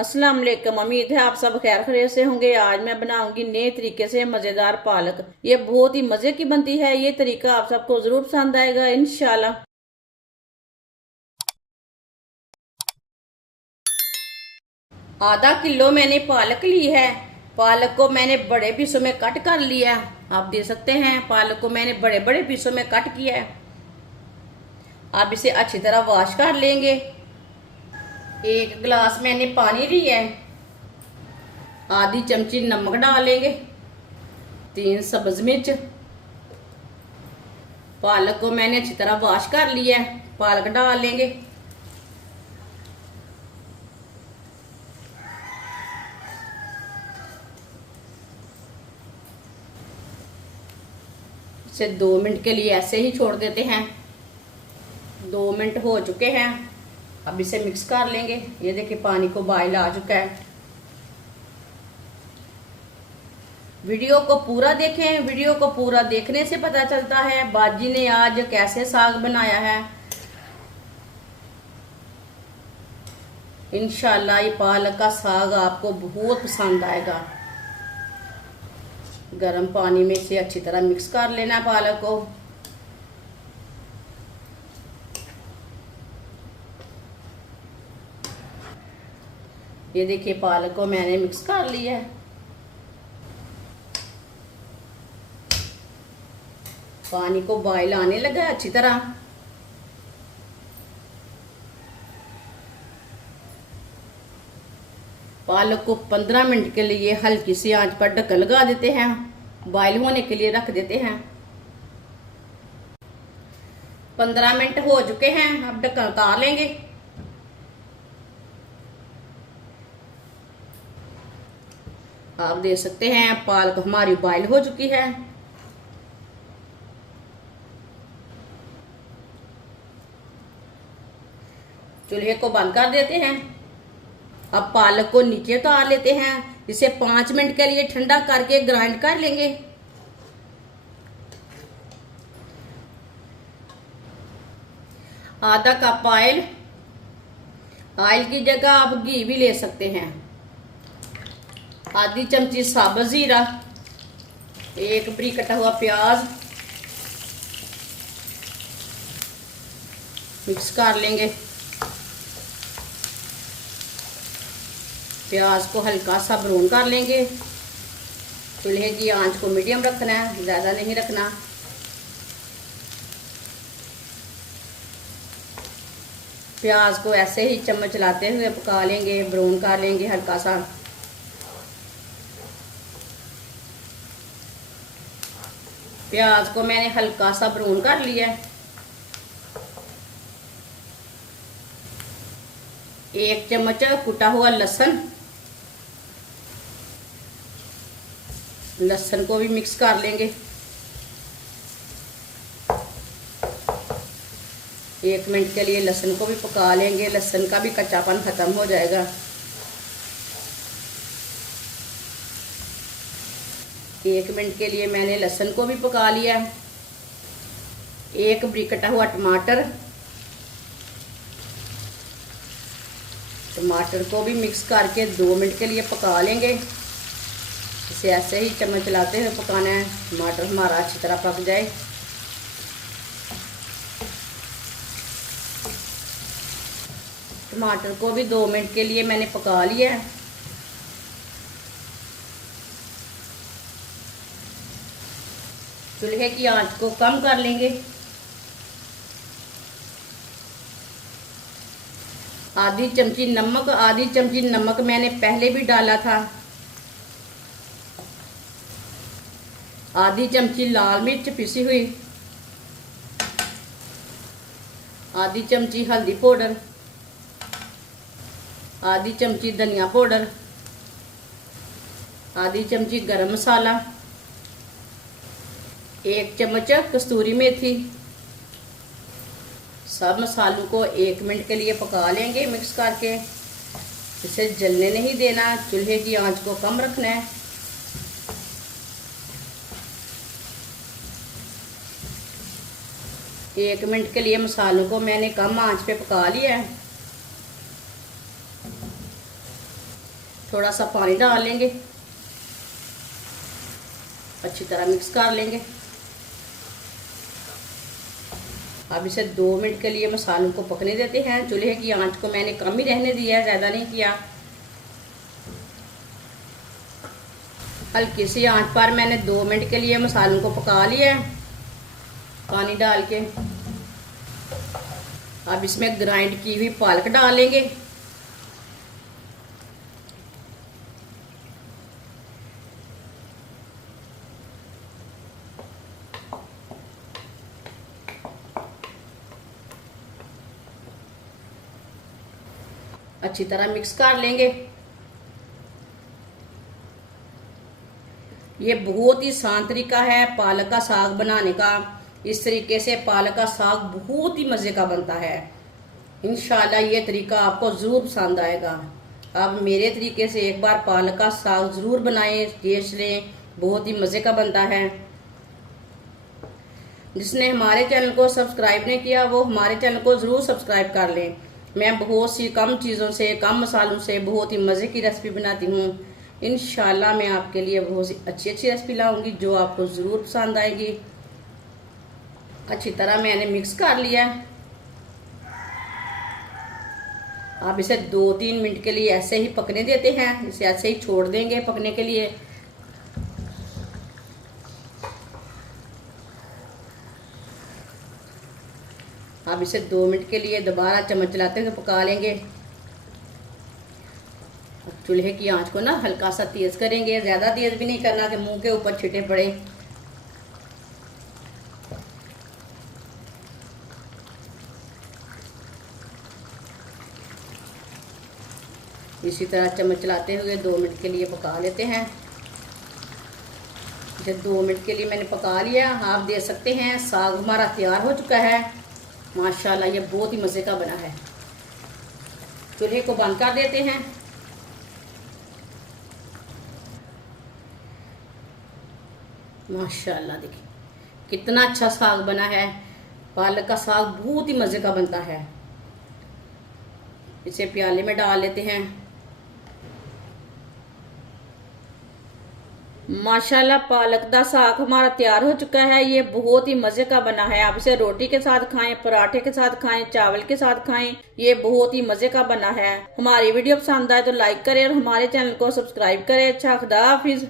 अस्सलाम वालेकुम। उम्मीद है आप सब खैर खैरियत से होंगे। आज मैं बनाऊंगी नए तरीके से मजेदार पालक। ये बहुत ही मजे की बनती है। ये तरीका आप सबको जरूर पसंद आएगा इंशाल्लाह। आधा किलो मैंने पालक ली है। पालक को मैंने बड़े पीसों में कट कर लिया। आप देख सकते हैं पालक को मैंने बड़े बड़े पीसों में कट किया है। आप इसे अच्छी तरह वॉश कर लेंगे। एक गिलास मैंने पानी लिया है। आधी चमची नमक डालेंगे। 3 सब्ज मिर्च। पालक को मैंने अच्छी तरह वॉश कर लिया है। पालक डाल लेंगे। इसे 2 मिनट के लिए ऐसे ही छोड़ देते हैं। 2 मिनट हो चुके हैं। अब इसे मिक्स कर लेंगे। ये देखिए पानी को बॉयल आ चुका है। वीडियो को पूरा देखें। वीडियो को पूरा देखने से पता चलता है बाजी ने आज कैसे साग बनाया है। इंशाल्लाह ये पालक का साग आपको बहुत पसंद आएगा। गर्म पानी में से अच्छी तरह मिक्स कर लेना पालक को। ये देखिए पालक को मैंने मिक्स कर लिया है। पानी को बॉयल आने लगा है अच्छी तरह। पालक को 15 मिनट के लिए हल्की सी आंच पर ढक्कन लगा देते हैं। बॉयल होने के लिए रख देते हैं। 15 मिनट हो चुके हैं। अब ढक्कन उतार लेंगे। आप देख सकते हैं पालक हमारी बॉयल हो चुकी है। चूल्हे को बंद कर देते हैं। अब पालक को नीचे उतार लेते हैं। इसे 5 मिनट के लिए ठंडा करके ग्राइंड कर लेंगे। आधा कप ऑयल। ऑयल की जगह आप घी भी ले सकते हैं। आधी चमची साबुत जीरा। एक बरीक कटा हुआ प्याज। मिक्स कर लेंगे। प्याज को हल्का सा ब्राउन कर लेंगे। चूल्हे की आंच को मीडियम रखना है, ज़्यादा नहीं रखना। प्याज को ऐसे ही चम्मच चलाते हुए पका लेंगे, ब्राउन कर लेंगे हल्का सा। प्याज को मैंने हल्का सा ब्राउन कर लिया है। 1 चम्मच कुटा हुआ लहसुन। लहसुन को भी मिक्स कर लेंगे। 1 मिनट के लिए लहसुन को भी पका लेंगे। लहसुन का भी कच्चापन खत्म हो जाएगा। 1 मिनट के लिए मैंने लहसुन को भी पका लिया। 1 बरीक कटा हुआ टमाटर। टमाटर को भी मिक्स करके 2 मिनट के लिए पका लेंगे। इसे ऐसे ही चम्मच चलाते हुए पकाना है। टमाटर हमारा अच्छी तरह पक जाए। टमाटर को भी 2 मिनट के लिए मैंने पका लिया है। चूल्हे की आंच को कम कर लेंगे। आधी चमची नमक मैंने पहले भी डाला था। आधी चमची लाल मिर्च पिसी हुई। आधी चमची हल्दी पाउडर। आधी चमची धनिया पाउडर। आधी चमची गरम मसाला। 1 चम्मच कस्तूरी मेथी। सब मसालों को 1 मिनट के लिए पका लेंगे मिक्स करके। इसे जलने नहीं देना, चूल्हे की आंच को कम रखना है। 1 मिनट के लिए मसालों को मैंने कम आंच पे पका लिया है। थोड़ा सा पानी डाल लेंगे, अच्छी तरह मिक्स कर लेंगे। अब इसे 2 मिनट के लिए मसालों को पकने देते हैं। चूल्हे की आंच को मैंने कम ही रहने दिया है, ज़्यादा नहीं किया। हल्की सी आंच पर मैंने 2 मिनट के लिए मसालों को पका लिया है पानी डाल के। अब इसमें ग्राइंड की हुई पालक डालेंगे। अच्छी तरह मिक्स कर लेंगे। ये बहुत ही आसान तरीका है पालक का साग बनाने का। इस तरीके से पालक का साग बहुत ही मज़े का बनता है। इंशाल्लाह ये तरीका आपको ज़रूर पसंद आएगा। अब मेरे तरीके से एक बार पालक का साग ज़रूर बनाएं, टेस्ट लें, बहुत ही मज़े का बनता है। जिसने हमारे चैनल को सब्सक्राइब नहीं किया वो हमारे चैनल को ज़रूर सब्सक्राइब कर लें। मैं बहुत सी कम चीज़ों से, कम मसालों से बहुत ही मज़े की रेसिपी बनाती हूँ। इंशाल्लाह मैं आपके लिए बहुत सी अच्छी रेसिपी लाऊंगी जो आपको ज़रूर पसंद आएगी। अच्छी तरह मैंने मिक्स कर लिया। आप इसे 2-3 मिनट के लिए ऐसे ही पकने देते हैं, इसे ऐसे ही छोड़ देंगे पकने के लिए। अब इसे 2 मिनट के लिए दोबारा चम्मच चलाते हुए पका लेंगे। चूल्हे की आंच को ना हल्का सा तेज करेंगे, ज़्यादा तेज भी नहीं करना कि मुंह के ऊपर छिटे पड़े। इसी तरह चम्मच चलाते हुए 2 मिनट के लिए पका लेते हैं। जब 2 मिनट के लिए मैंने पका लिया, आप देख सकते हैं साग हमारा तैयार हो चुका है। माशाल्लाह ये बहुत ही मज़े का बना है। चूल्हे को बंद कर देते हैं। माशाल्लाह देखिए कितना अच्छा साग बना है। पालक का साग बहुत ही मज़े का बनता है। इसे प्याले में डाल लेते हैं। माशाल्लाह पालक का साग हमारा तैयार हो चुका है। ये बहुत ही मज़े का बना है। आप इसे रोटी के साथ खाएं, पराठे के साथ खाएं, चावल के साथ खाएं। ये बहुत ही मज़े का बना है। हमारी वीडियो पसंद आए तो लाइक करें और हमारे चैनल को सब्सक्राइब करें। अच्छा, खुदा हाफिज।